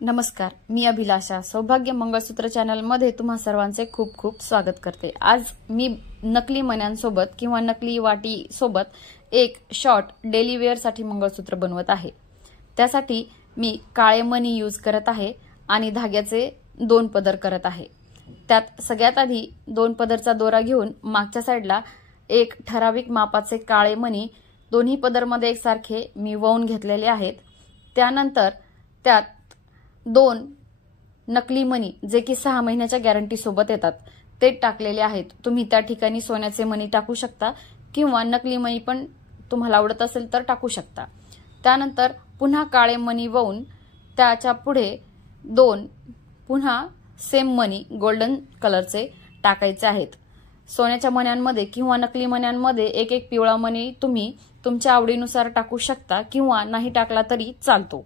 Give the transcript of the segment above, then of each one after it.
नमस्कार, मी अभिलाषा सौभाग्य मंगळसूत्र चॅनल मध्ये तुम्हा सर्वांचे खूप खूप स्वागत करते। आज मी नकली मण्यांसोबत किंवा नकली वाटी सोबत एक शॉर्ट डेली वेअर साठी मंगळसूत्र बनवत आहे। त्यासाठी मी काळे मणी यूज करत आहे आणि धाग्याचे 2 पदर करत आहे। त्यात सगळ्यात आधी 2 पदरचा दोरा घेऊन मागच्या साइडला एक ठराविक मापाचे काळे मणी दोन्ही पदरमध्ये एकसारखे मी वळून घेतलेले आहेत। त्यानंतर त्यात 2 नकली मणी जे की 6 महिन्याच्या गॅरंटी सोबत येतात ते टाकलेले आहेत। तुम्ही त्या ठिकाणी सोन्याचे मणी टाकू शकता किंवा नकली मणी पण तुम्हाला आवडत असेल तर टाकू शकता। त्यानंतर पुन्हा काळे मणी वळून त्याच्या पुढे 2 पुन्हा सेम मणी गोल्डन कलरचे टाकायचे आहेत। सोन्याच्या मण्यांमध्ये किंवा नकली मण्यांमध्ये एक एक पिवळा मणी तुम्ही तुमच्या आवडीनुसार टाकू शकता किंवा नाही टाकला तरी चालतो।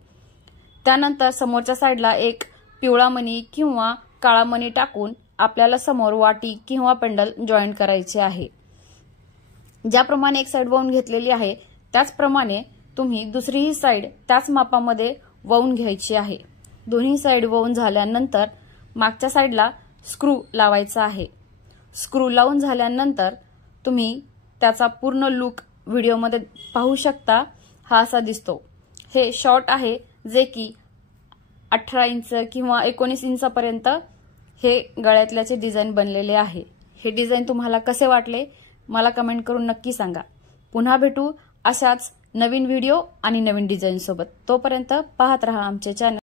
त्यानंतर समोरच्या साइडला एक पिवळा मणी किंवा काळा मणी टाकून आपल्याला समोर वाटी किंवा पेंडल जॉईन करायचे आहे। ज्याप्रमाणे एक साइड वळून घेतलेली आहे त्याचप्रमाणे तुम्ही दुसरीही साइड त्याच मापामध्ये वळून घ्यायची आहे। दोन्ही साइड वळून झाल्यानंतर मागच्या साइडला स्क्रू लावायचा आहे। स्क्रू लावून झाल्यानंतर तुम्ही त्याचा पूर्ण लुक व्हिडिओमध्ये पाहू शकता। हा असा दिसतो। हे शॉर्ट आहे जे की 18 इंच किंवा 19 इंचापर्यंत हे गळ्यातल्याचे डिझाइन बनलेले आहे। हे डिझाइन तुम्हाला कसे वाटले मला कमेंट करून नक्की सांगा। पुन्हा भेटू अशाच नवीन व्हिडिओ आणि नवीन डिझाइन सोबत। तोपर्यंत पाहत रहा आमचे चॅनल।